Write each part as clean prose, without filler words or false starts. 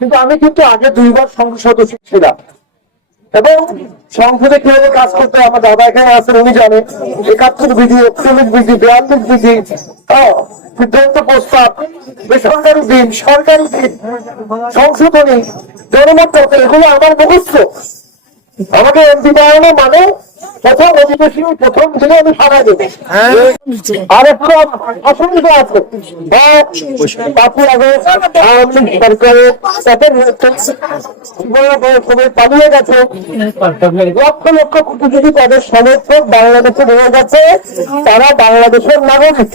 কিন্তু আমি কিন্তু আগে 2 বার সংসদ সদস্য ছিলাম এবং সংসদে কিভাবে কাজ করতে আমার দাদা এখানে আছেন উনি জানেন 71 বিধি 41 বিধি 42 বিধি সিদ্ধান্ত প্রস্তাব বেসরকারি দিন সরকারি দিন সংশোধনী জনমত করতে এগুলো আমার মুখস্থ আমাকে এমপি বানানো মানে প্রথম অধিবেশন প্রথম দিনে আমি সারা দেবো আর একটু অসুবিধা আছে বাপু আগে সরকারের পালিয়ে গেছে লক্ষ লক্ষ কোটি কোটি তাদের সমর্থক বাংলাদেশে রয়ে গেছে তারা বাংলাদেশের নাগরিক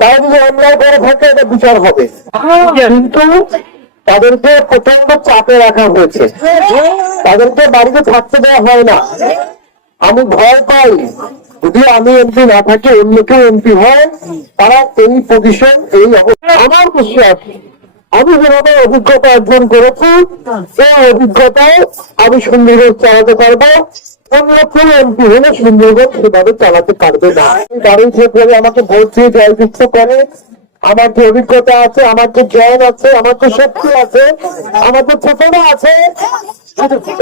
তারা যদি অন্যায় করে থাকে এটা বিচার হবে কিন্তু তাদেরকে প্রচন্ড চাপে রাখা হয়েছে তাদেরকে বাড়িতে থাকতে দেওয়া হয় না আমি ভয় পাই যদি আমি এমপি না থাকি অন্য কেউ এমপি হয় তারা এই পজিশন এই অবস্থা আমার বিশ্বাস আমি যেভাবে অভিজ্ঞতা অর্জন করেছি সেই অভিজ্ঞতায় আমি সুন্দরগঞ্জ চালাতে পারবো অন্য কেউ এমপি হলে সুন্দরগঞ্জ সেভাবে চালাতে পারবে না কারণ ক্ষেত্রে আমাকে ভোট দিয়ে জয়যুক্ত করে আমার যে অভিজ্ঞতা আছে আমার যে জ্ঞান আছে আমার যে শক্তি আছে আমার যে চেতনা আছে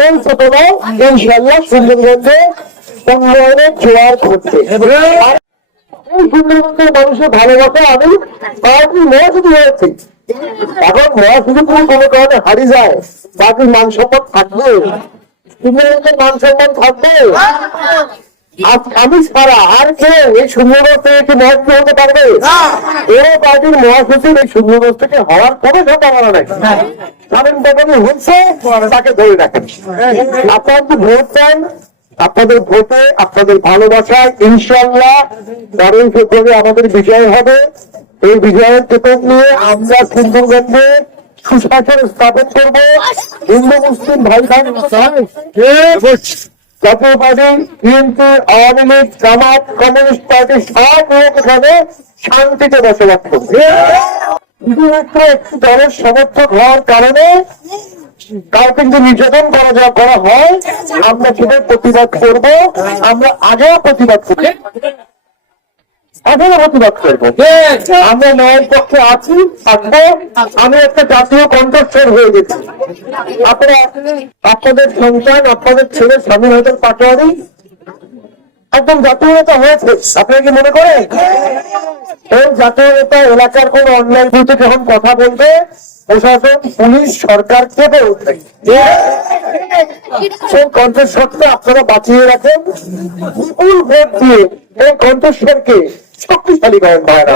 এই চেতনা ইনশাল্লাহ সুন্দরগঞ্জে উন্নয়নের জোয়ার ঘটছে এই সুন্দরবনের মানুষের ভালোবাসা আমি বাকি মহাসুদি হয়েছি এখন মহাসুদি কোনো কারণে হারিয়ে যায় বাকি মান সম্মান থাকবে সুন্দরবনের মান সম্মান থাকবে আমি ছাড়া আর কেউ এই সুন্দরবন থেকে মহাসচিব হতে পারবে এরা পার্টির মহাসচিব এই সুন্দরবন থেকে হওয়ার কোনো সম্ভাবনা নাই কারণ তখন হচ্ছে তাকে ধরে রাখেন আপনারা যদি ভোট দেন আপনাদের ভোটে আপনাদের ভালোবাসায় ইনশাল্লাহ 12 ফেব্রুয়ারি আমাদের বিজয় হবে এই বিজয়ের চেতন নিয়ে আমরা সুন্দরবনকে সুশাসন স্থাপন করবো হিন্দু মুসলিম ভাই জাতীয় পার্টি বিএনপি আওয়ামী লীগ জামাত কমিউনিস্ট পার্টি সব লোক এখানে শান্তিতে বসবাস করছে শুধুমাত্র একটি দলের সমর্থক হওয়ার কারণে কাউকে যদি নির্যাতন করা হয় আমরা সেটা প্রতিবাদ করবো আমরা আগেও প্রতিবাদ করি এখনো প্রতিবাদ করবো আমরা ন্যায়ের পক্ষে আছি থাকবো আমি একটা জাতীয় কণ্ঠস্বর হয়ে গেছি আপনারা আপনাদের সন্তান আপনাদের ছেলে স্বামী হয়তো পাটোয়ারি একদম জাতীয় নেতা হয়েছে আপনারা কি মনে করেন এই জাতীয় নেতা এলাকার কোন অনলাইন বুথে যখন কথা বলবে প্রশাসন পুলিশ সরকার কেঁপে উঠবে সেই কণ্ঠস্বরটা আপনারা বাঁচিয়ে রাখেন বিপুল ভোট দিয়ে এই কণ্ঠস্বরকে শক্তিশালী করেন ভাইরা